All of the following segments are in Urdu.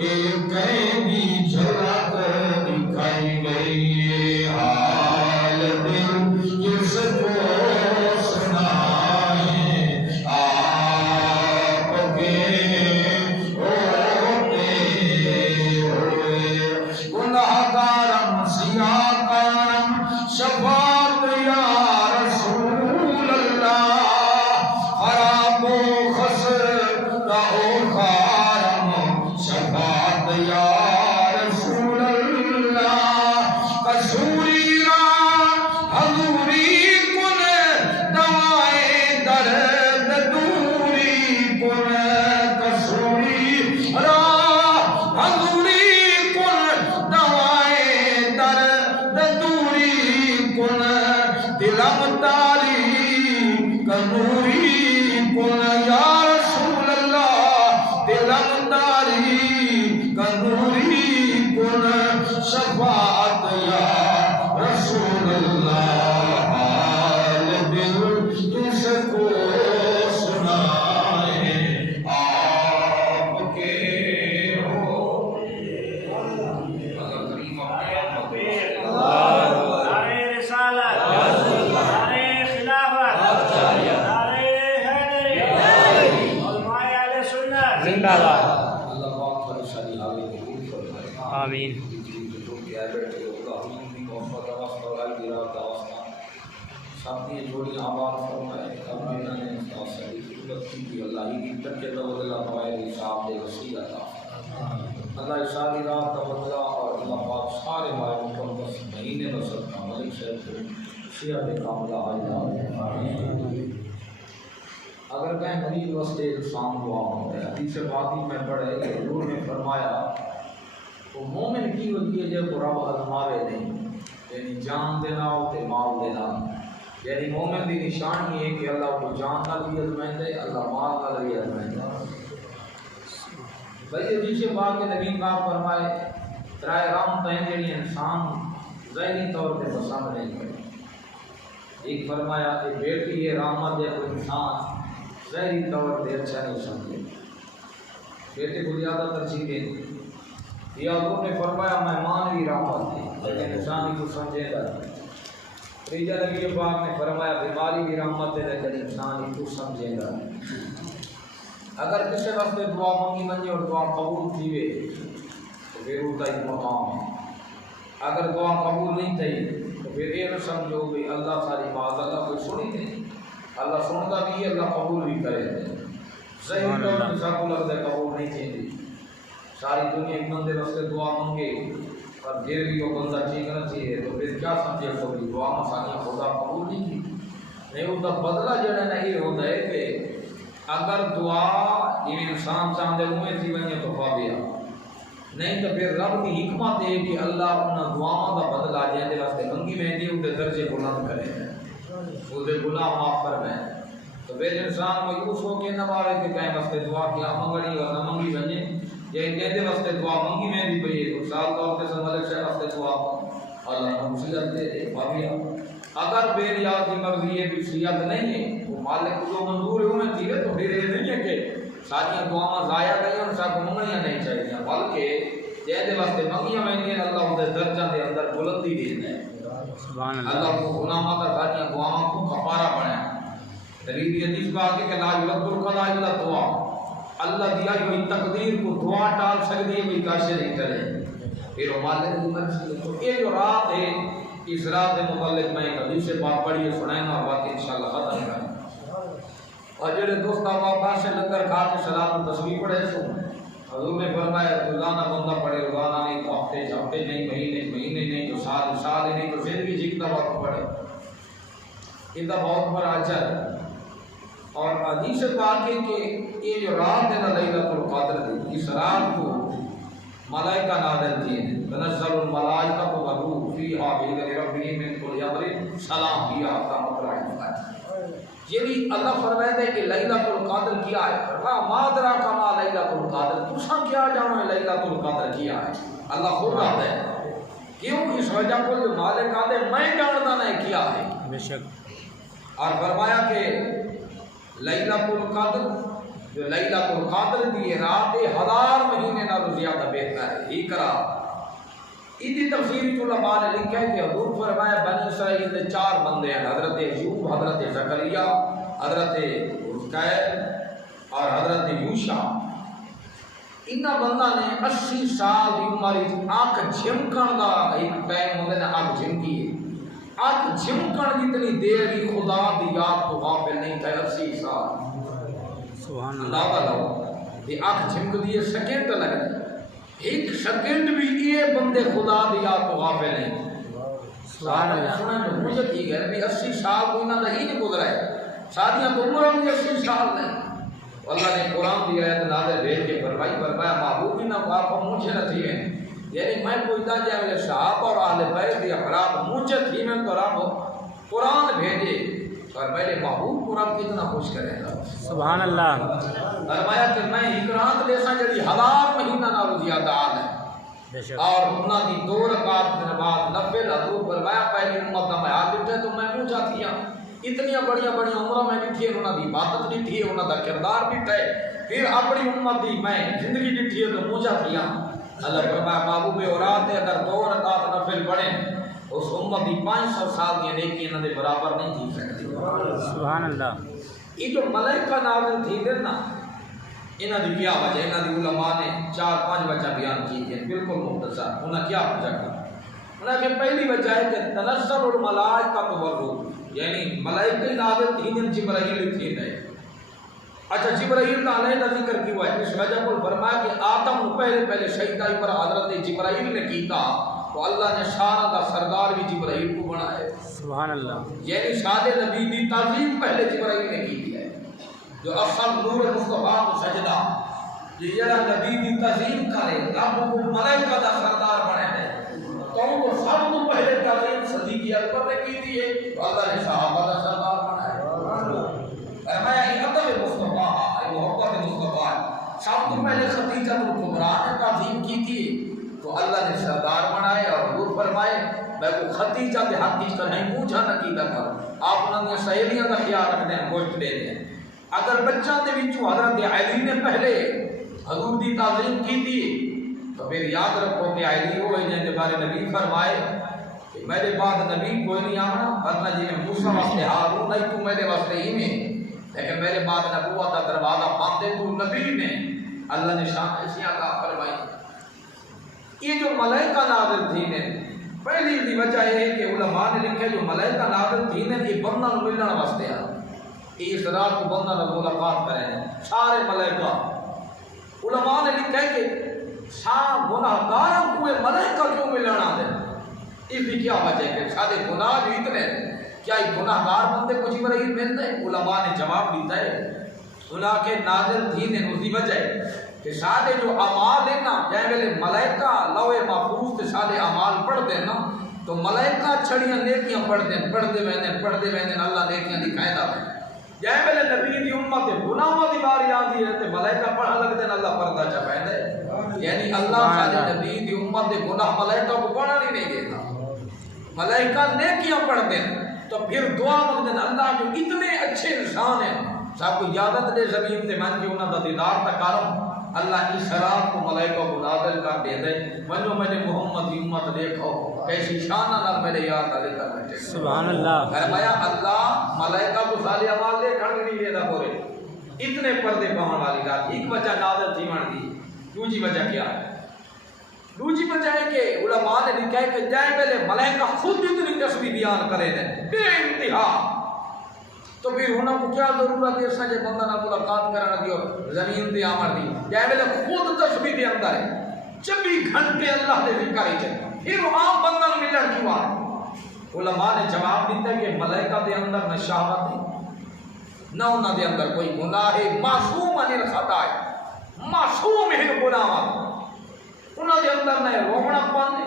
کہیں جھلک دکھائی گئی حال دل کس کو سنائیں آپ کے ہوتے ہوئے گناہگارم سیاکارم شفاعت یا رسول اللہ خراب و خسرہ و خارم شفاعت یا رسول اللہ قصوری را حضوری کن دوائے درد دوری کن قصوری را حضوری کن دوائے درد دوری کن دلم تاری کنوری کن یا رسول اللہ دلم تاری کنوری کن شفاعت یا رسول اللہ حال دل کس کو سنائیں آپ کے ہو نعرہ رسالت، نعرہ خلافت، نعرہ حیدری، علماء اہل سنت زندہ باد۔ اللہ پاک پر شادی حالی قبول فرمائے آمین۔ ساتھی جوڑی آباد فرمائے کمینا نے صحیح خدمت کی اللہ ہی کی تک کے بدلہ فرمائے صاحب دے وسیلہ تھا اللہ شادی رات کا بدلہ اور اللہ پاک سارے مائے مقدس مہینے نصر کا ملک صاحب کو شیعہ دے کاملہ آئیہ اگر کہیں مریض وستے شام دعا ہوتا ہے حدیث باقی میں پڑھے کہ حضور نے فرمایا وہ مومن کی ہوتی ہے جب رب آزماوے نہیں یعنی جان دینا ہوتے مال دینا یعنی مومن کی نشانی ہے کہ اللہ کو جان نہ بھی ازمائن دے اللہ مال نہ بھی ازمائن دے بھئی حدیث پاک کے نبی پاک فرمائے ترائے رام تہیں جڑی انسان ظاہری طور پہ پسند نہیں کرے ایک فرمایا کہ بیٹی یہ رحمت ہے کوئی انسان ظاہری طور پہ اچھا نہیں سمجھے بیٹے کو زیادہ ترجیح دیں یا حضور نے فرمایا مہمان بھی رحمت ہے لیکن انسان کو سمجھے گا تیجا نبی پاک نے فرمایا بیماری بھی رحمت ہے لیکن انسان کو سمجھے گا اگر کسی وقت دعا مانگی منجے اور دعا قبول تھیوے تو پھر ہوتا ہی مقام ہے اگر دعا قبول نہیں تھی تو پھر یہ نہ سمجھو کہ اللہ ساری بات اللہ کوئی سنی نہیں اللہ سنتا بھی ہے اللہ قبول بھی کرے صحیح طور پر سب کو لگتا ہے قبول نہیں چاہیے ساری دنیا ایک بندے رستے دعا مانگے اور پھر بھی وہ بندہ ٹھیک نہ چاہیے تو پھر کیا سمجھے کوئی دعا مسانیاں خدا قبول نہیں کی نہیں ہوتا بدلہ جڑا نہیں ہوتا ہے کہ اگر دعا یہ انسان چاہتے ہوئے تھی بنیے تو خوابیا نہیں تو پھر رب کی حکمت ہے کہ اللہ انہاں دعاؤں کا بدلہ جائے واسطے منگی میں دی ان کے درجے بلند کرے اسے گناہ معاف کرنا ہے تو پھر انسان مایوس ہو کے نہ مارے کہ کہیں واسطے دعا کیا منگڑی اور نہ منگی بنے یہ کہتے واسطے دعا منگی میں بھی پئی تو مثال طور پہ ملک سے واسطے دعا اللہ مصیبت دے دے بھابیا اگر بے ریاض کی مرضی ہے بھی صیت نہیں ہے وہ مالک کو جو منظور ہے انہیں تیرے تو پھر یہ نہیں ہے کہ ساری دعاواں ضائع گئی اور سب کو منگنیاں نہیں چاہیے بلکہ جہدے واسطے منگیاں میں اللہ ان درجہ دے اندر بلندی دینا ہے اللہ کو گناہوں کا ساری دعاؤں کو کفارہ بنایا دلیل حدیث کا آگے کہ لا یرد القضاء الا دعا اللہ دیا ہوئی تقدیر کو دعا ٹال سکتی ہے کوئی کیسے نہیں کرے پھر مالک کی مرضی تو یہ جو رات ہے اس رات کے متعلق میں ایک حدیث بات پڑھی ہے سنائیں گا اور بات انشاءاللہ ختم کریں اور جڑے دوست آپ سے لنگر کھا کے صلاۃ و تسبیح پڑھے سو حضور نے فرمایا روزانہ بندہ پڑھے روزانہ نہیں تو ہفتے نہیں مہینے نہیں تو سال نہیں تو زندگی جیتا وقت پڑھے ان کا بہت بڑا اجر ہے اور حدیث پاک ہے کہ یہ جو رات ہے نا لیلۃ القدر دی اس رات کو ملائکہ نازل کیے ہیں تنزل الملائکۃ والروح فیہا بإذن ربہم من کل امر سلام ہی حتی مطلع الفجر یعنی اللہ فرماتا ہے کہ لیلۃ القدر کیا ہے فرمایا ما ادراک ما لیلۃ القدر تساں کیا جانو لیلۃ القدر کیا ہے اللہ خود آتا ہے کیوں اس وجہ کو جو مالک آتے میں جانتا نہیں کیا ہے بے شک اور فرمایا کہ لیلۃ القدر جو لیلۃ القدر دی رات 1000 مہینے نالوں زیادہ بہتر ہے. یہ کرا ایدی تفسیر علماء نے لکھا ہے کہ حضور فرمایا بنی اسرائیل کے 4 بندے ہیں، حضرت ایوب، حضرت زکریا، حضرت عزقیل اور حضرت یوشع. انہاں بندہ نے 80 سال دی عمر آنکھ جھمکن دا ایک ٹائم ہوندے نے، آنکھ جھمکی آنکھ جھمکن جتنی دیر بھی خدا دی یاد تو غافل نہیں تھے. 80 سال سبحان اللہ تعالیٰ یہ آنکھ جھمک دیے سیکنڈ لگ رہے، ایک سیکنڈ بھی یہ بندے خدا دی یاد تو غافل نہیں. سبحان اللہ. سنا تو مجھے ٹھیک ہے بھی 80 سال تو انہاں دا ہی نہیں گزرا ہے، شادیاں تو عمر بھی 80 سال نہیں. اللہ نے قرآن دی آیت نازل بھیج کے فرمایا محبوب نہ آپ مجھے نہ تھی میں، یعنی میں پوچھتا جائے میرے صحابہ اور اہل بیت دی افراد مجھے تھی میں تو رب قرآن بھیجے اور میرے محبوب کو رب کتنا خوش کرے گا. سبحان اللہ. فرمایا کہ میں اقرات لیسا جڑی 1000 مہینہ نالوں زیادہ آل ہے بے شک. اور انہاں دی 2 رکعت کے بعد نفل. حضور فرمایا پہلی امت دا میں حال ڈٹھے تو میں منہ چاہتی ہوں اتنی بڑی عمروں میں ڈٹھی ہے، انہاں دی عبادت ڈٹھی ہے، انہاں دا کردار ڈٹھا ہے، پھر اپنی امت دی میں زندگی ڈٹھی ہے تو منہ چاہتی ہوں. اللہ فرمایا محبوب اورات اگر 2 رکعت نفل پڑھیں اس امت دی 500 سال کی نیکی انہاں دے برابر نہیں تھی سکتی. سبحان اللہ. یہ جو ملائکہ نازل تھی دے نا انہاں دی کیا وجہ، انہاں دی علماء نے 4-5 وجہ بیان کی ہیں بالکل مختصر. انہاں کیا وجہ کہا؟ انہاں کہ پہلی وجہ ہے کہ تنزل الملائکہ والروح، یعنی ملائکہ نازل تھی جن جبرائیل تھی دے. اچھا جبرائیل کا علیحدہ ذکر کی ہوا ہے، اس وجہ پر فرمایا کہ آدم پہلے شہیدائی پر حضرت جبرائیل نے کیتا تو اللہ نے سارا دا سردار بھی جبرائیل کو بنایا. سبحان اللہ. یعنی سادے نبی دی تعظیم پہلے جبرائیل نے کی ہے، جو اصل نور مصطفیٰ کو سجدہ یہ جڑا نبی دی تعظیم کرے رب کو ملائکہ دا سردار بنائے تو سب تو پہلے تعظیم صدیق اکبر نے کی تھی ہے تو اللہ نے صحابہ دا سردار بنایا. فرمایا یہ ادب مصطفیٰ ہے، محبت مصطفیٰ ہے. سب تو پہلے خدیجہ الکبریٰ نے تعظیم کی تھی تو اللہ نے سردار بنائے. اور حضور فرمائے میں کو خدیجہ دے ہاتھ کی کریں پوچھا نہ کی کر آپ انہوں نے سہیلیاں کا خیال رکھتے ہیں، گوشت دے دیں. اگر بچہ دے وچوں حضرت علی نے پہلے حضور دی تعظیم کی تھی تو پھر یاد رکھو کہ علی وہ ہے جن کے بارے نبی فرمائے کہ میرے بعد نبی کوئی نہیں آنا، ورنہ جی میں موسیٰ واسطے ہارون نہیں تو میرے واسطے ہی میں، لیکن میرے بعد نبوت کا دروازہ باندھے تو نبی نے. اللہ نے شان ایسی عطا فرمائی. یہ جو ملائکہ نازل تھی نے پہلی دی وجہ یہ ہے کہ علماء نے لکھا جو ملائکہ نازل تھی نے یہ بندہ نو ملنا واسطے آ اس رات کو بندہ نو ملاقات کریں سارے ملائکہ. علماء نے لکھا ہے کہ سب گناہگاروں کو یہ ملائکہ کیوں ملنا دے، اس کی کیا وجہ ہے کہ سارے گناہ جو اتنے کیا ایک گناہگار بندے کو جبرائیل ملتا ہے؟ علماء نے جواب دیتا ہے گناہ کے نازل تھی نے اسی وجہ ہے کہ سارے جو اعمال ہیں نا جائے ویلے ملائکہ لوح محفوظ کے سارے اعمال پڑھ دیں نا تو ملائکہ چھڑیاں نیکیاں پڑھ دیں پڑھتے ویندے اللہ نیکیاں دکھائے دا ہے. جائے ویلے نبی دی امت گناہوں دی باری آتی ہے تو ملائکہ پڑھا لگتے ہیں اللہ پردہ چپائے دے. یعنی اللہ سارے نبی دی امت گناہ ملائکہ کو پڑھا نہیں دیتا، ملائکہ نیکیاں پڑھ دیں تو پھر دعا مانگتے ہیں اللہ جو اتنے اچھے انسان ہیں سب کو اجازت دے زمین تے من کے انہاں دا دیدار تا کرم. اللہ اس رات کو ملائکہ کو نازل کر دے دے منو میرے محمد کی امت دیکھو کیسی شان نال میرے یاد علی کر بیٹھے. سبحان اللہ. فرمایا اللہ ملائکہ کو سارے اعمال دیکھن نہیں دیتا پورے اتنے پردے پاؤں والی رات. ایک وجہ نازل تھی من دی. دوسری وجہ کیا ہے؟ دوسری وجہ ہے کہ علماء نے لکھا ہے کہ جائے پہلے ملائکہ خود اتنی تسبیح بیان کرے دیں بے انتہا تو پھر انہوں کو کیا ضرورت ہے اس نے بندہ نہ ملاقات کرنا دی اور زمین تے آمر دی. جائے پہلے خود تسبیح دے اندر ہے 24 گھنٹے اللہ دے ذکر ہی چاہے پھر عام بندہ نہ ملن کیوں آ. علماء نے جواب دیتا ہے کہ ملائکہ دے اندر نہ شہوت ہے نہ انہوں دے اندر کوئی گناہ ہے، معصوم عن الخطا ہے، معصوم ہے گناہ. انہوں دے اندر نہ رومنا پانے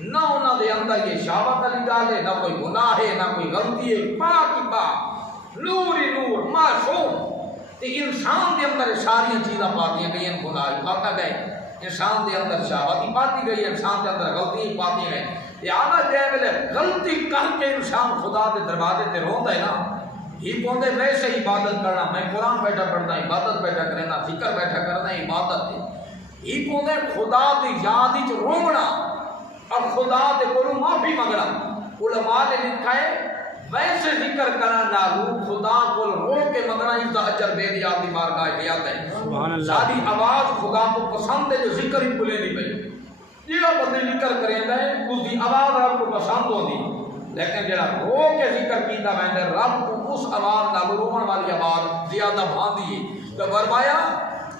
نہ انہوں دے اندر یہ شہوت علی ڈالے، نہ کوئی گناہ ہے نہ کوئی غلطی ہے، پاک پاک نور نور معصوم. تے انسان دے اندر ساری چیزاں پاتی ہیں گئی گناہ پاتا گئے، انسان دے اندر شہوت ہی پاتی گئی، انسان دے اندر غلطی ہی پاتی گئی. لہٰذا جائے ویلے غلطی کر کے انسان خدا دے دروازے تے روندا ہے نا ہی پوندے ویسے عبادت کرنا، میں قرآن بیٹھا پڑھنا عبادت بیٹھا کرنا، ذکر بیٹھا کرنا عبادت ہے۔ ہی پوندے خدا دی یاد وچ رونا اور خدا دے کولوں معافی منگنا۔ علماء نے لکھا ہے ویسے ذکر کرنا نالو خدا کول رو کے منگنا اس دا اجر بے نیاز دی بارگاہ میں آتا ہے۔ سبحان اللہ۔ ساری آواز خدا کو پسند ہے جو ذکر ہی بھولے نہیں پئی، جہاں بندے ذکر کریندا ہے اس دی آواز رب کو پسند ہوندی، لیکن جڑا رو کے ذکر کیتا ویندا رب کو اس آواز نال رومن والی آواز زیادہ بھاندی ہے۔ تو فرمایا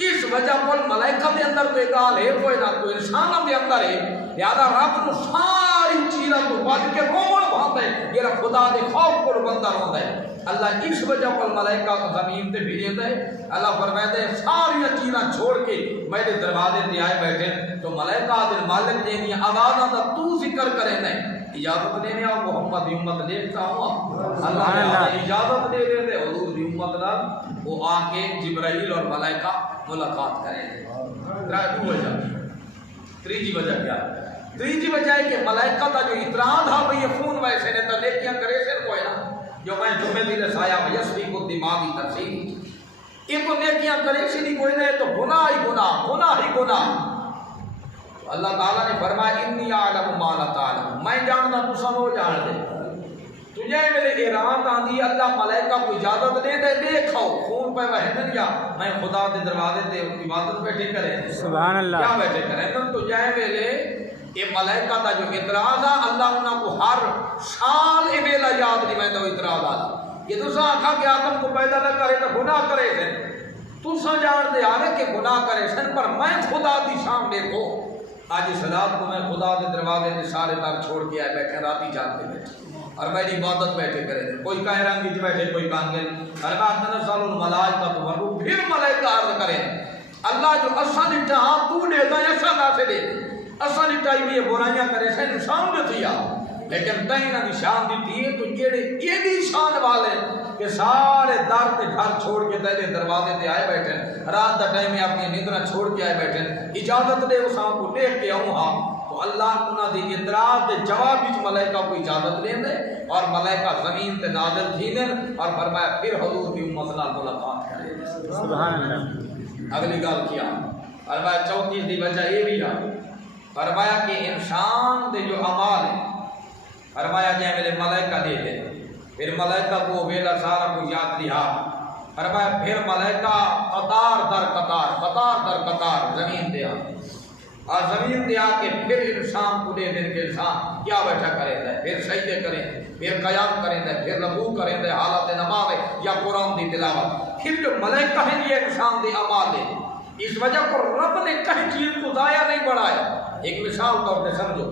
اس وجہ پر ملائکہ دے اندر تو گال ہے کوئی نہ تو انسانوں دے اندر ہے، لہذا رب نو ساری چیزاں تو بچ کے رومن بھاندا ہے، جڑا خدا دے خوف کو بندہ روندا ہے۔ اللہ اس وجہ پر ملائکہ کو زمین تے بھیجدا ہے۔ اللہ فرماتا ہے ساری چیزاں چھوڑ کے میرے دروازے تے آئے بیٹھے تو ملائکہ دے مالک جی آوازاں دا تو ذکر کریندا ہے، اجازت دینے آؤ محمد دی امت دیکھتا ہوں اللہ نے اجازت دے دے حضور دی امت نال وہ آ کے جبرائیل اور ملائکہ ملاقات کریں۔ تیجی وجہ کیا؟ تیجی وجہ ہے کہ ملائکہ کا جو اعتراض ہے بھئی خون ویسے نے تو نیکیاں کرے سے کوئی نہ جو میں جمعے دی رسایا ویسوی کو دماغی ترسیل یہ تو نیکیاں کرے سے نہیں کوئی نہ تو گناہ ہی گناہ گناہ ہی گناہ۔ اللہ تعالیٰ نے فرمایا انی اعلم ما لا تعلم، میں جانتا تو سب وہ جان دے۔ تجھے میرے ایران آندھی اللہ ملائکہ کو اجازت دے دے دیکھو خون پہ وحدن یا میں خدا دے دروازے دے عبادت بیٹھے کریں سبحان اللہ کیا بیٹھے کریں تو تجھے میرے یہ ملائکہ دا جو اعتراض ہے اللہ انہوں کو ہر سال ایویلا یاد نہیں میں تو اعتراض آتا یہ دوسرا آکھا کہ آدم کو پیدا نہ کرے تو گناہ کرے تھے تو سا جان دے آرے کہ گناہ کرے سن پر میں خدا دی شام دیکھو آج صلات کو میں خدا دے دروازے دے سارے تک چھوڑ کے آئے بیٹھے راتی جانتے بیٹھے اور میری عبادت بیٹھے کرے کوئی کہہ رنگی جو بیٹھے کوئی کانگل اور بات تنزل الملائکہ تو ورو پھر ملائکہ عرض کرے اللہ جو اصل اتحاد تو دے دا ایسا نہ سے دے اصل اتحاد بھی یہ برائیاں کرے سے انسان میں تھیا لیکن تینہ کی شان دیتی ہے تو یہ بھی شان والے کہ سارے در تے گھر چھوڑ کے تیرے دروازے تے آئے بیٹھے رات دا ٹائم میں اپنی نیندرہ چھوڑ کے آئے بیٹھے اجازت دے اس آن کو دیکھ کے آؤں ہاں تو اللہ انہاں دی اعتراض دے جواب وچ ملائکہ کو اجازت دے دے اور ملائکہ زمین تے نازل تھی دے اور فرمایا پھر حضور کی امت نال ملاقات کرے سبحان اللہ۔ اگلی گل کیا فرمایا چوتھی دی وجہ یہ بھی ہے فرمایا کہ انسان دے جو اعمال ہے فرمایا کہ میرے ملائکہ دے دے پھر ملائکہ کو ویلا سارا کو یاد رہا فرمایا پھر ملائکہ قطار در قطار زمین دے آ اور زمین دے آ کے پھر انسان کو دے دن کے انسان کیا بیٹھا کریں دے پھر سجدے کریں پھر قیام کریں دے پھر رکوع کریں دے حالت نماز یا قرآن دی تلاوت پھر جو ملائکہ ہیں یہ انسان دے اعمال دے اس وجہ پر رب نے کہیں چیز کو ضائع نہیں بڑھایا ایک مثال طور پہ سمجھو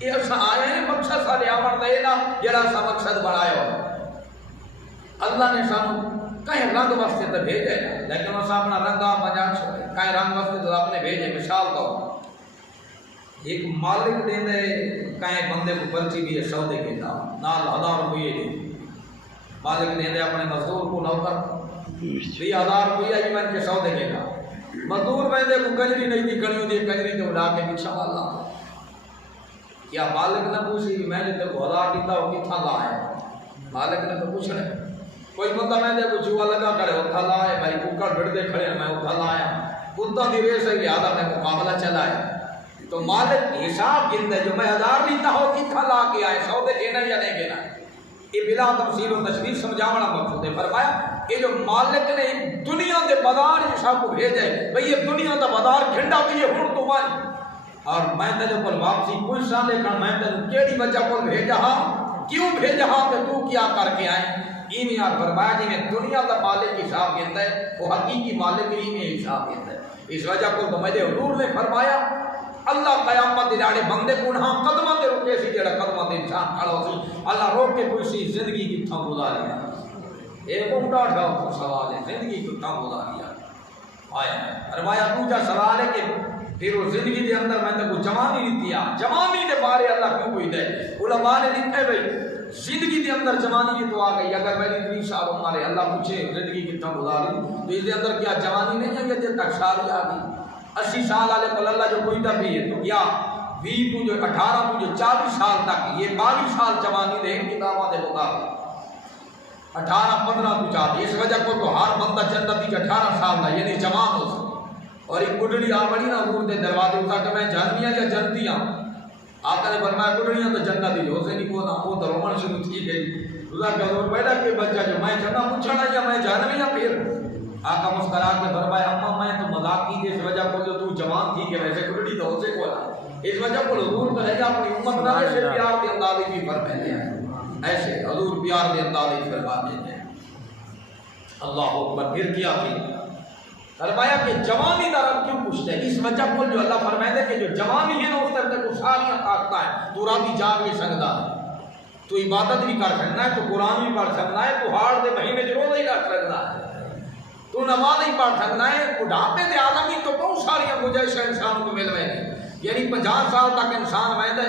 یہ ایسا آیا ہے مقصد سارے آمر دے نا جڑا سا مقصد بڑھایا ہو اللہ نے سانو کہیں رنگ واسطے تو بھیجے لیکن وہ اپنا رنگا بجا چھوڑے کہیں رنگ واسطے تو آپ نے بھیجے مثال طور ایک مالک دے دے کہیں بندے کو پرچی بھی ہے سودے کے نام نال 1000 روپیے دے مالک دے دے اپنے مزدور کو نوکر 20,000 روپیہ ہی من کے سودے کے نام مزدور میں دے کو کجری نہیں دی کڑیوں دی کجری تے اڑا کے انشاءاللہ کیا مالک نے پوچھی کہ میں نے تے کو 1000 دیتا ہو کتھا لایا مالک نے تو پوچھنا کوئی بندہ میں دے کو چوہا لگا کرے اتھا لایا بھائی ککڑ بھڑ دے کھڑے میں اتھا لایا کتا دی ریس ہے لہذا میں مقابلہ چلایا تو مالک حساب گندے جو میں 1000 دیتا ہو کتھا لا کے آئے سودے دینا یا نہیں دینا یہ بلا تفصیل و تشریح سمجھاونا مقصود ہے فرمایا کہ جو مالک نے دنیا کے بازار حساب کو بھیجے بھئی یہ دنیا کا بازار کھنڈا بھی یہ ہون تو مان اور میں تجھے پر واپسی کوئی سال لے کر میں تجھے کیڑی وجہ پر بھیجا ہاں کیوں بھیجا ہاں کہ تو کیا کر کے آئیں این یار فرمایا جی میں دنیا کا مالک حساب دیتا ہے وہ حقیقی مالک ہی میں حساب دیتا ہے اس وجہ کو تو مجھے حضور نے فرمایا اللہ قیامت دلاڑے بندے کو نہاں قدمہ دے رکے سی جڑا قدمہ دے انسان کھڑا ہو سی اللہ روک کے کوئی سی زندگی کی تھا گزاریا ایک اٹھا اٹھا سوال ہے زندگی کو تھا گزاریا آیا ہے فرمایا دوسرا سوال ہے کہ پھر وہ زندگی دے اندر میں نے کو جوانی نہیں دیا جوانی دے بارے اللہ کیوں کوئی دے علماء نے لکھے بھئی زندگی دے اندر جوانی کی تو آ گئی اگر میں 30 سال عمر ہے اللہ پوچھے زندگی کتنا گزاری تو اس دے اندر کیا جوانی نہیں ہے کہ تک سال آ گئی 80 سال والے کو اللہ جو کوئی بھی ہے تو کیا 20 تو جو 18 تو جو 40 سال تک یہ 22 سال جوانی دے کتابوں دے مطابق 18-15 تو چاہتی، اس وجہ کو تو ہر بندہ جنتی 18 سال کا یعنی جوان ہو سکتا۔ اور ایک بڑھڑی آ بڑی نا حضور دے دروازے اٹھا کہ میں جانویاں یا جنتیاں، آپ نے فرمایا بڑھڑیاں تو جنتی جو سے نہیں کونا، وہ تو رومن شروع تھی گئی۔ حضور کہ حضور پیدا کے بچہ جو میں جنہ پوچھنا یا میں جانویاں پھر آقا مسکرا کے فرمایا اما میں تو مذاق کی اس وجہ کو جو تو جوان تھی کہ ویسے بڑھڑی تو سے کونا، اس وجہ کو حضور کا ہے اپنی امت نہ سے پیار کے انداز بھی فرماتے ہیں، ایسے حضور پیار کے انداز ہی فرماتے ہیں۔ اللہ اکبر۔ پھر کیا کی فرمایا کہ جوانی دا رب کیوں پوچھتے ہیں؟ اس وجہ کو جو اللہ فرمائے دے کہ جو جوانی ہے نا اس طرح کو ساریاں طاقتیں ہیں، تو رات جاگ بھی سکتا ہے، تو عبادت بھی کر سکتا ہے، تو قرآن بھی پڑھ سکتا ہے، تو ہار دے مہینے جو روزہ ہی کر سکتا ہے، تو نماز ہی پڑھ سکتا ہے، بڑھاپے دے عالمی تو بہت ساریاں گنجائشیں انسان کو مل رہی ہیں، یعنی 50 سال تک انسان ویندے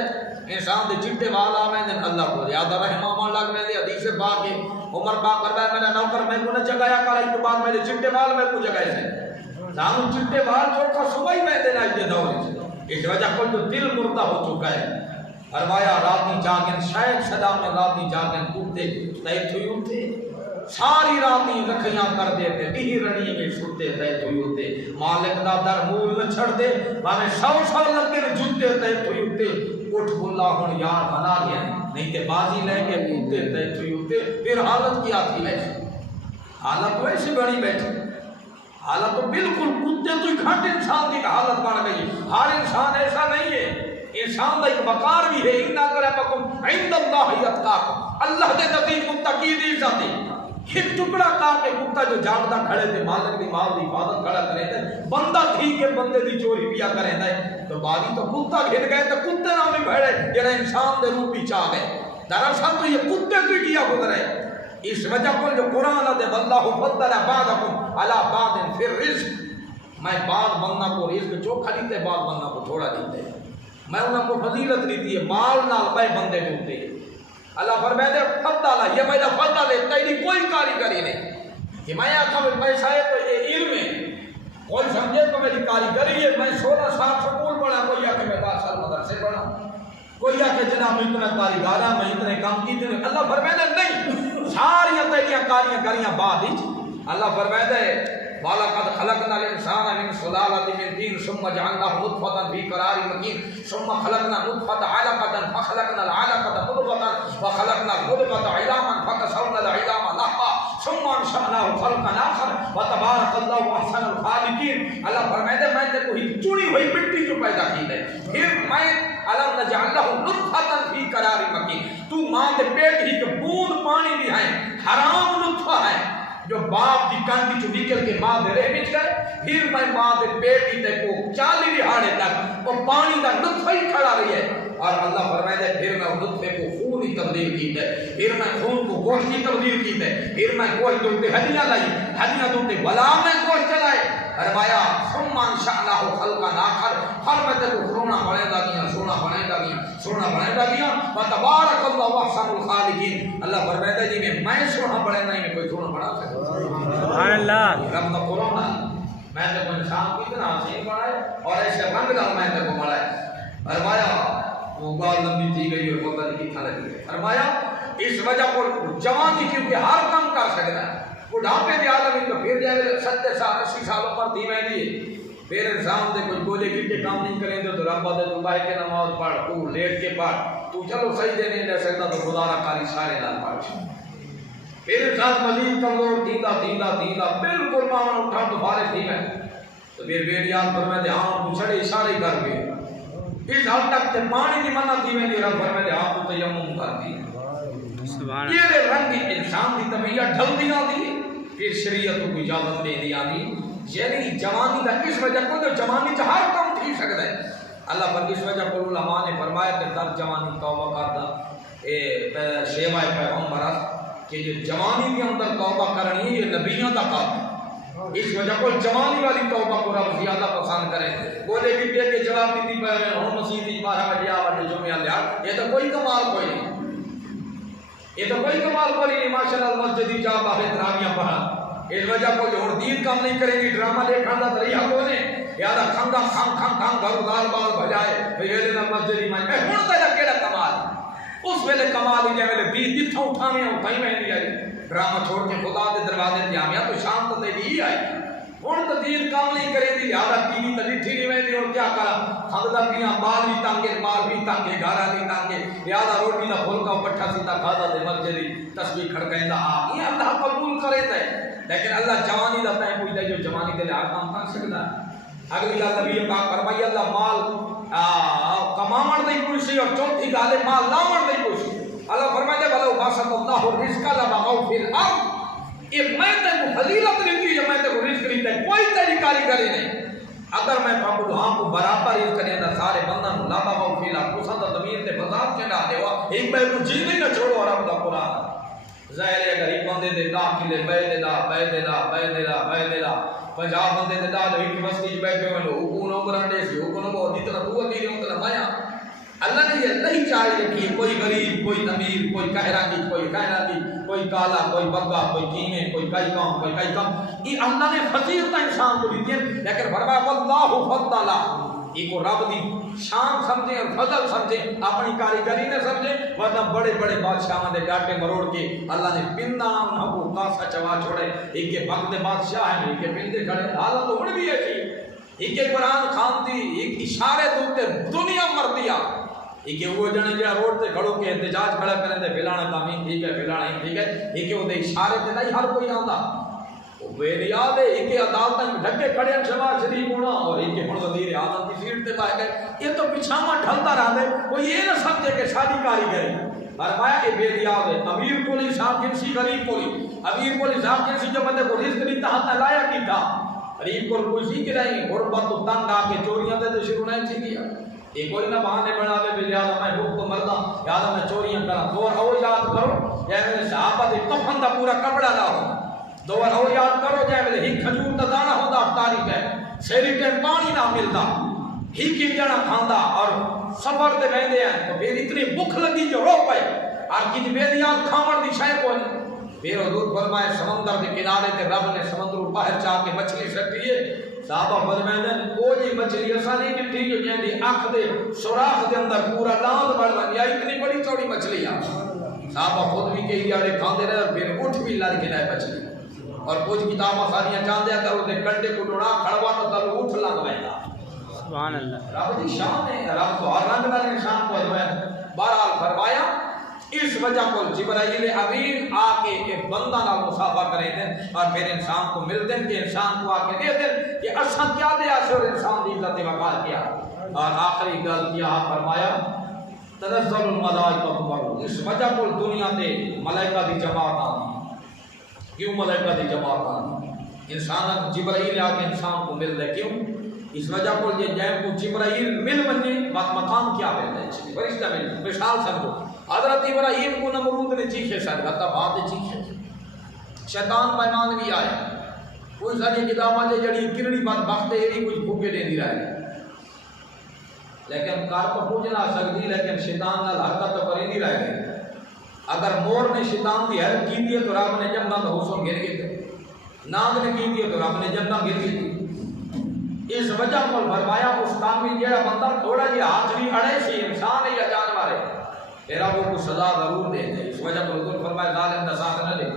انسان دے چٹے وال آویں اللہ کو زیادہ رحمہ لگ ویندے حدیث پاک کے عمر پاک فرمایا میرا نوکر میں کو نہ جگایا کر اس کے بعد میرے چٹے وال میں کو جگائے سے سانو چٹے وال چوکا صبح ہی ویندے نہ اس دور سے، اس وجہ کو جو دل مردہ ہو چکا ہے۔ فرمایا راتی جاگن شاید صدا میں راتی جاگن کتے تے تھوئی اٹھتے ساری راتی رکھیاں کر دیتے بھی رنی میں سوتے تے تھوئی اٹھتے مالک دا در مول نہ چھڑ دے ہمیں 100 لگے جوتے تے تھوئی اٹھتے اٹھ بلا ہن یار بنا گیا نہیں تے بازی لے کے کتے تے تھوئی اٹھتے پھر حالت کیا تھی ویسے حالت ویسے بڑی بیٹھی حالت تو بالکل کتے تو گھٹ انسان کی حالت بن گئی۔ ہر انسان ایسا نہیں ہے، انسان کا ایک وقار بھی ہے، ان اکرمکم عند اللہ اتقاکم، اللہ دے نزدیک متقی دی عزت ہے۔ ایک ٹکڑا کاٹ کے کتا جو جاگتا کھڑے تھے مالک دی مال دی حفاظت کھڑا کرے تھے بندہ تھی کہ بندے دی چوری پیا کرے تھے تو باری تو کتا گھر گئے تو کتے نہ بھی بھڑے جڑا انسان دے روح بھی چاہ گئے۔ دراصل تو یہ کتے تو کیا گزرے اس وجہ کو جو قرآن دے واللہ فضل بعضکم علی بعض فی الرزق، میں بعض بندہ کو رزق چوکھا دیتے بعض بندہ کو چھوڑا دیتے، میں انہوں کو فضیلت دیتی ہے مال نال بے بندے دیتے۔ اللہ فرمائے دے فضل یہ میرا فضل ہے تیری کوئی کاریگری نہیں کہ میں آتا ہوں پیسہ ہے تو یہ علم ہے کوئی سمجھے تو میری کاریگری ہے، میں 16 سال سکول پڑھا کوئی آ کے میں 10 سال مدرسے پڑھا کوئی آ کے جناب اتنا کاریگارہ میں اتنے کام کی تھی۔ اللہ فرمائے دے نہیں ساریاں تیریاں کاریاں بعد ہی اللہ فرمائے دے وَلَقَدْ خَلَقْنَا الْإِنسَانَ مِنْ صُلَالَةٍ مِنْ طِينٍ ثُمَّ جَعَلْنَاهُ نُطْفَةً فِي قَرَارٍ مَكِينٍ ثُمَّ خَلَقْنَا النُّطْفَةَ عَلَقَةً فَخَلَقْنَا الْعَلَقَةَ مُضْغَةً وَخَلَقْنَا الْمُضْغَةَ عِظَامًا فَكَسَوْنَا الْعِظَامَ لَحْمًا ثُمَّ أَنشَأْنَاهُ خَلْقًا آخَرَ وَتَبَارَكَ اللَّهُ أَحْسَنُ الْخَالِقِينَ۔ اللہ فرمائے دے میں تے کوئی چنی ہوئی مٹی جو پیدا کی ہے پھر میں أَلَمْ نَجْعَل لَّهُ نُطْفَةً فِي قَرَارٍ مَكِينٍ تو ماں دے پیٹ ہی کے بوند پانی بھی ہے حرام نطفہ ہے جو باپ دی کانڈی چو نکل کے ماں دے رہ بچ گئے پھر میں ماں دے پیٹ ہی تے کو 40 دہاڑے تک وہ پانی دا نطفہ ہی کھڑا رہی ہے اور اللہ فرمائے دے پھر میں نطفے کو خون ہی تبدیل کی تے پھر میں خون کو گوشت ہی تبدیل کی تے پھر میں گوشت دوتے ہڈیاں لائی ہڈیاں دوتے بلا میں گوشت چلائے فرمایا ثم انشأناه خلقا آخر ہر میں تے کو سونا بنے لگیاں سونا بنے لگیاں وتبارک اللہ احسن الخالقین۔ اللہ فرمائے دے جی میں سونا بنے نہیں کوئی سونا بنا سکتا سبحان اللہ۔ رب کا قرآن میں تے کو انسان کتنا حسین بنائے اور ایسے رنگ دار میں تے کو بنائے فرمایا وہ گال لمبی تھی گئی اور پتہ نہیں کتنا لگی ہے فرمایا اس وجہ پر جوانی کیونکہ ہر کام کر سکتا ہے بڑھاپے دے عالم تو پھر جائے 70 سال 80 سالوں پر تھی میں لیے پھر انسان دے کوئی گولے گھنٹے کام نہیں کریں تو رب دے تو بائی کے نماز پڑھ تو لیٹ کے پڑھ تو چلو سجدے نہیں دے سکتا تو خدا را کاری سارے نال پڑھ پھر انسان مزید کمزور تھیندا بالکل ماں اٹھا تو فارغ تھی میں تو پھر بیڑیان پر میں دے آن کو چھڑے اشارے کر کے اس حد تک تے پانی دی منع تھی میں رب پر میں دے آن کو تیمم کر دی یہ رنگ انسان دی طبیعت ڈھل دی آتی پھر شریعت کو اجازت دے دی آتی یعنی جوانی دا اس وجہ کو جو جوانی چ ہر کام تھی سکتا ہے اللہ پر اس وجہ کو علماء نے فرمایا کہ تب جوانی توبہ کردا اے شیوائے پیغمبر کہ جو جوانی کے اندر توبہ کرنی ہے یہ نبیوں کا کام ہے اس وجہ کو جوانی والی توبہ کو رب زیادہ پسند کرے بولے بھی دے کے جواب دیتی پہ ہم مسیح 12 بجے آوازیں جمعہ لیا یہ تو کوئی کمال کوئی نہیں یہ تو کوئی کمال کوئی نہیں ماشاءاللہ مسجدی جا باہر تراویح پڑھا اس وجہ کو جو دین کام نہیں کریں گی ڈرامہ دیکھنا دا طریقہ کو نہیں یادا کھنگا کھنگ گھر دال بال بجائے یہ لینا مسجدی میں ہن تے کیڑا کمال اس ویلے کمال ہی جے ویلے 20 جتھا اٹھاویں اٹھائی میں نہیں آئی ڈرامہ چھوڑ کے خدا دے دروازے تے آیا تو شام تو تیری ہی آئی ہن تو دین کام نہیں کرے دی لہذا ٹی وی تے ڈٹھی نہیں ویندی اور کیا کرا کھاندا پیاں مال بھی تانگے مال بھی تانگے گھارا بھی تانگے لہذا روٹی دا پھلکا پٹھا سیدھا کھادا تے مسجد دی تسبیح کھڑکیندا آ یہ اللہ قبول کرے تے لیکن اللہ جوانی دا تے کوئی دے جو جوانی دے لحاظ کام کر سکدا اگلی گل نبی پاک فرمائی اللہ مال کماون دی کوشش اور چوتھی گل مال لاون دی کوشش اللہ فرماتے بلو باسط اللہ الرزق لبغوا فی الارض یہ میں تے کو فضیلت دیتی ہے میں تے کو رزق دیتا ہے کوئی تیری کاریگری نہیں اگر میں پاک ہاں کو برابر رزق دینا سارے بنداں نوں لبغوا فی الارض تو سدا زمین تے فساد چڑھا دیوا ایک میں کو جی نہیں نہ چھوڑو رب دا قرآن ظاہر ہے غریب بندے دے 10 کلے بے دے دا 50 بندے دے دا ایک مسجد بیٹھے ہوئے حکم نو کرنے سی حکم نو جتنا تو دی ہوں تے مایا اللہ نے یہ نہیں چاہیے کہ کوئی غریب کوئی امیر کوئی کہرانی کوئی کہرانی کوئی کالا کوئی بگا کوئی کیمے کوئی کئی کام یہ اللہ نے فضیلت انسان کو دی لیکن فرمایا واللہ فضل یہ کو رب دی شان سمجھیں اور فضل سمجھیں اپنی کاریگری نہ سمجھیں ورنہ بڑے بڑے بادشاہاں دے ڈاٹے مروڑ کے اللہ نے پندا نہ کو کاسا چوا چھوڑے ایک کے بغد دے بادشاہ ہیں ایک کے پندے کھڑے حالت تو ہن بھی ایسی ایک کے قرآن خان دی ایک اشارے دوتے دنیا مر دیا ایک وہ جنے جڑا روڈ تے کھڑو کے احتجاج کھڑا کرن دے فلانا کام ٹھیک ہے فلانا ٹھیک ہے ایک وہ دے اشارے تے نہیں ہر کوئی آندا او بے یاد ہے ایک عدالتاں ڈھکے کھڑے شہباز شریف ہونا اور ایک ہن وزیر اعظم کی سیٹ تے بیٹھ گئے یہ تو پیچھاواں ڈھلتا رہندے کوئی یہ نہ سمجھے کہ شادی کاریگری فرمایا کہ بے یاد ہے امیر کو حساب جنسی غریب کو امیر کو حساب جنسی جو بندے کو رزق نہیں تھا لایا کی تھا غریب کو کوئی سی کہ نہیں غربت تو تنگ آ کے چوریاں تے شروع نہیں تھی کیا یہ کوئی نہ بہانے بناوے بھی لہذا میں حکم کو مردا لہذا میں چوریاں کرا دو او یاد کرو جے میرے صحابہ دے کفن دا پورا کپڑا نہ ہو دو او یاد کرو جے میرے ہی کھجور دا دانا ہوندا افطاری تے سیری ٹائم پانی نہ ملدا ہی کی جنا کھاندا اور سفر تے ویندے ہیں تو پھر اتنی بھوک لگی جو رو پئے اور کچھ بے نیاز کھاون دی شے کوئی پھر حضور فرمائے سمندر کے کنارے تے رب نے سمندر باہر چا کے مچھلی سٹی ہے صحابہ فرماتے ہیں کوئی مچھلی ایسا نہیں ڈٹھی جو جیندی اکھ دے سوراخ دے اندر پورا لاند بڑھ بن یا اتنی بڑی چوڑی مچھلی ہے صحابہ خود بھی کہی یارے کھاندے رہے پھر اٹھ بھی لڑ کے لائے مچھلی اور کچھ کتاباں ساریاں چاندیا کرو تے کنڈے کو ڈوڑا کھڑوا تو تلو اٹھ لنگ ویندا سبحان اللہ رب دی شان ہے رب تو ہر رنگ والے انسان کو ہے بہرحال فرمایا اس وجہ کو جبرائیل امین آ کے ایک بندہ نال مصافحہ کرے دیں اور پھر انسان کو مل دیں کہ انسان کو آ کے دے دیں کہ اساں کیا دے آسے اور انسان دی عزت وقار کیا اور آخری گل کیا فرمایا تنزل الملائکہ والروح اس وجہ کو دنیا تے ملائکہ دی جماعت آتی کیوں ملائکہ دی جماعت آتی انسان جبرائیل آ کے انسان کو مل دے کیوں اس وجہ کو یہ جائم کو جبرائیل مل بننے مقام کیا مل دے فرشتہ مل مثال سمجھو حضرت ابراہیم کو نمرود نے چیخے شاید حتی بات چیخے شیطان پیمان بھی آیا کوئی ساری کتاباں جے جڑی کرڑی بات بختے ایری کچھ بھوکے دے دی رہے لیکن کار کو پوچھ نہ سکتی لیکن شیطان نال حرکت تو کریں نہیں رہے اگر مور نے شیطان دی ہیلپ کی دی تو رب نے جنت حسن گر گئے ناگ نے کی دی تو رب نے جنت گر گئی اس وجہ کو فرمایا اس کام میں جڑا بندہ تھوڑا جہا ہاتھ بھی اڑے سی انسان ہے یا جانور ہے تیرا وہ کو سزا ضرور دے دے اس وجہ کو حضور فرمایا ظالم دا ساتھ نہ دے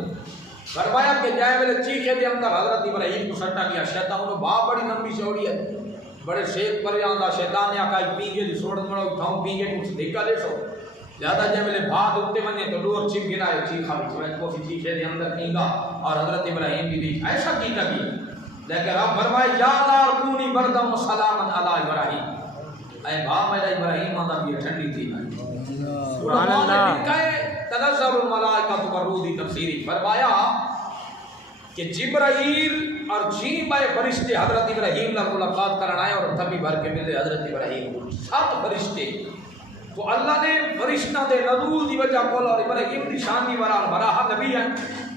فرمایا کہ جائے والے چیخے دے اندر حضرت ابراہیم کو سٹا کیا شیطان نے باپ بڑی لمبی چوڑی ہے بڑے شیخ پر آندا شیطان نے آکا پینگے دی سوڑ مڑو تھاؤ پینگے کچھ دھکا دے سو زیادہ جائے والے بھاگ اٹھتے بنے تو ڈور چپ گرا ہے چیخا بھی کو چیخے دے اندر پینگا اور حضرت ابراہیم بھی ایسا کیتا کی لیکن رب فرمائے یا نار کونی بردم و سلامن علی ابراہیم اے باپ میرا ابراہیم آندا بھی ٹھنڈی تھی سبحان اللہ تنزل الملائکہ والروح دی تفسیری فرمایا کہ جبرائیل اور جیم بائے فرشتے حضرت ابراہیم نے ملاقات کرنا آئے اور تبھی بھر کے ملے حضرت ابراہیم کو 7 فرشتے تو اللہ نے فرشتہ دے نزول دی وجہ کول اور ابراہیم دی شان دی ورال براہ نبی ہے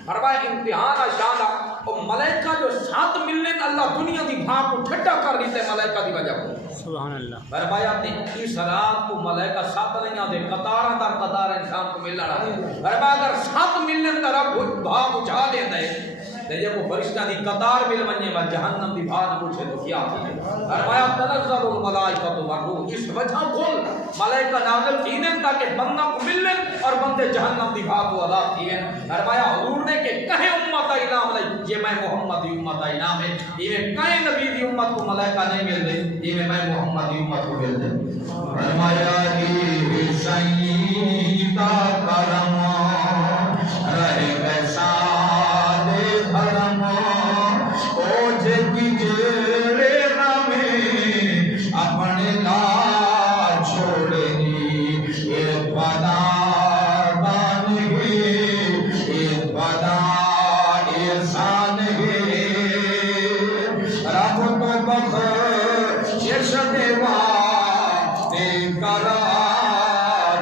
فرمایا امتحان شان اور ملائکہ جو 7 ملنے اللہ دنیا دی بھاں کو ٹھٹا کر لیتے ملائکہ دی وجہ کو سبحان اللہ فرمایا تے اس رات کو ملائکہ 7 نہیں آتے قطار در قطار انسان کو ملنا رہا فرمایا اگر 7 ملنے در رب بھاں اچھا لے دے تے جے کو فرشتہ دی قطار مل ونجے وا جہنم دی بھان پوچھے تو کیا تھے فرمایا تنزل الملائکۃ والروح اس وجہ کل ملائکہ نازل تھین تاکہ بندہ کو ملن اور بندے جہنم دی بھان کو عذاب تھین فرمایا حضور نے کہ کہیں امت انعام نہیں یہ میں محمد دی امت انعام ہے یہ کہیں نبی دی امت کو ملائکہ نہیں مل دے یہ میں محمد دی امت کو مل دے فرمایا دی سیدہ کرم رہے کیسا دے دھرم او جے کی جڑے نامے اپنے لا چھوڑے دی یہ پدا دان ہے یہ پدا احسان ہے رب تو بخشش دیوا دے کرا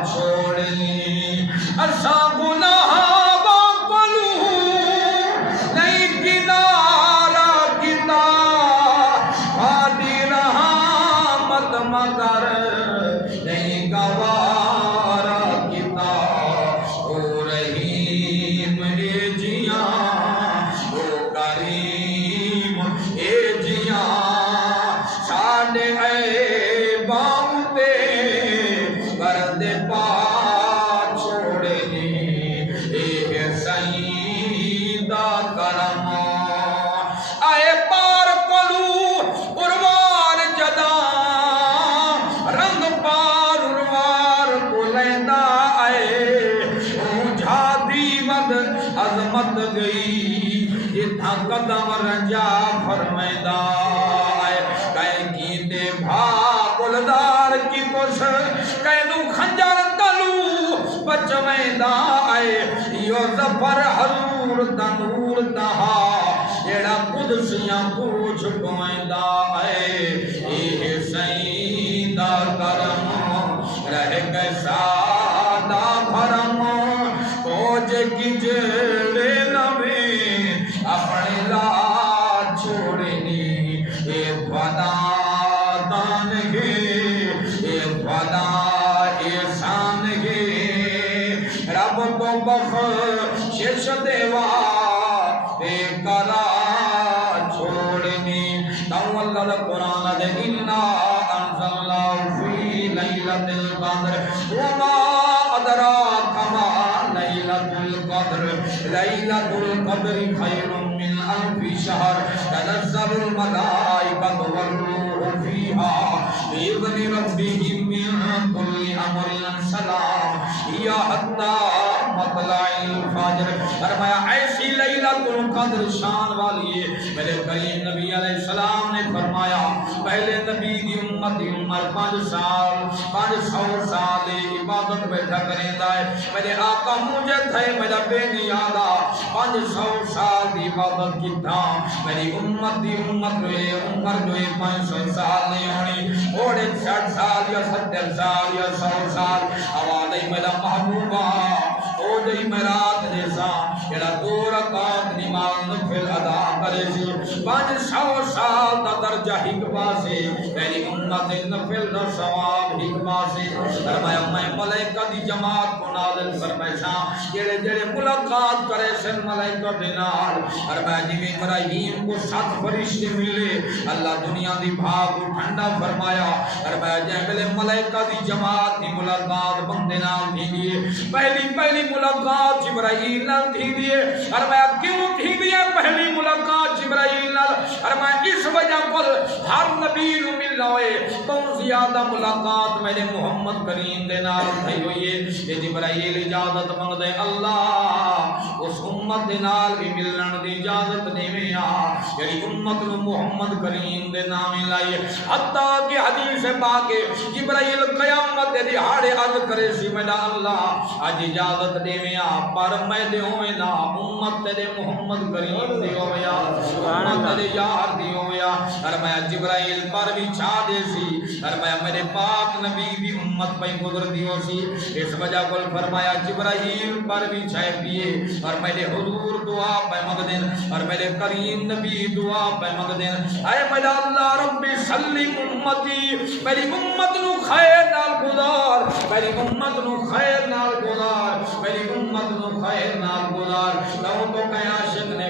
چھوڑنی اسا گناہ باپلو نہیں کنارا کتا خالی رحمت مگر نہیں گوارا کتا او رحیم اے جیاں او کریم اے جیاں ساڈے اے باؤتے کرد پا چھوڑے نی اے سیدہ کرم اے پار کلو اروار جدا رنگ پار اروار کو لیندہ اے اونجھا دیود عظمت گئی جتھا قدم رنجا فرمیدہ اے کہیں گیتے بھا گلدار کی پس کینو خنجر تلو بچویندہ آئے یو زفر حضور تنور تہا جیڑا قدسیاں پوچھ کوئندہ آئے یہ سیدہ کرم رہ گئے سادہ بھرم کوج کی جڑے نویں اپنے لا چھوڑنی یہ خدا دان ہے یہ خدا احسان ہے رب تو بخشش دیوا اے کرا چھوڑنی تو اللہ قرآن دے انا انزلنا فی لیلۃ القدر وما ادراک ما لیلۃ القدر لیلۃ القدر خیر من الف شہر تنزل الملائکۃ والروح فیہا بإذن ربهم من كل امر سلام یا حتی مطلع الفجر فرمایا ایسی لیلۃ القدر شان والی ہے میرے کریم نبی علیہ السلام نے فرمایا پہلے نبی دی امت دی عمر 500 سال عبادت بیٹھا کریندا ہے میرے آقا مجھے تھے میرا بے نیادا 500 سال دی عبادت کی تھا میری امت دی امت ہوئے عمر جو 500 سال نہیں ہونی اوڑے 60 سال یا 70 سال یا 100 سال آوازی میرا محبوبہ او جئی میرات جیسا جڑا 2 رکعت نماز نفل ادا کرے سی 500 سال دا درجہ حکمہ سے میری امت نفل دا ثواب حکمہ سے فرمایا میں ملائکہ دی جماعت کو نازل فرمائشا جڑے جڑے ملاقات کرے سن ملائکہ دے نال فرمایا جی ابراہیم کو 7 فرشتے ملے اللہ دنیا دی بھاگ ٹھنڈا فرمایا فرمایا جے ملائکہ دی جماعت دی ملاقات بندے نال تھی دیے پہلی ملاقات جبرائیل نال تھی دیے فرمایا کیوں تھی دیے پہلی ملاقات جبرائیل نال فرمایا اس وجہ پر ہر نبی نو مل ہوئے تو زیادہ ملاقات میرے محمد کریم دے نال تھی ہوئی ہے کہ جبرائیل اجازت منگ دے اللہ اس امت دے نال بھی ملن دی اجازت دیویں آ یعنی امت نو محمد کریم دے نام لائے حتیٰ کہ حدیث پاک جبرائیل قیامت دے دیہاڑے عرض کرے سی میرا اللہ اج اجازت دیویں آ پر میں دیویں نا امت دے محمد کریم دیویں آ امت دے یار دیویں آ فرمایا جبرائیل پر بھی چھا دے سی فرمایا میرے پاک نبی بھی امت پہ گزر دیو سی اس وجہ کو فرمایا جبرائیل پر بھی چھائے پیے اور میرے حضور دعا پہ مگدن اور میرے کریم نبی دعا پہ مگدن اے میرا اللہ رب سلم امتی میری امت نو خیر نال گزار میری امت نو خیر نال گزار میری امت نو خیر نال گزار تو کیا عاشق نے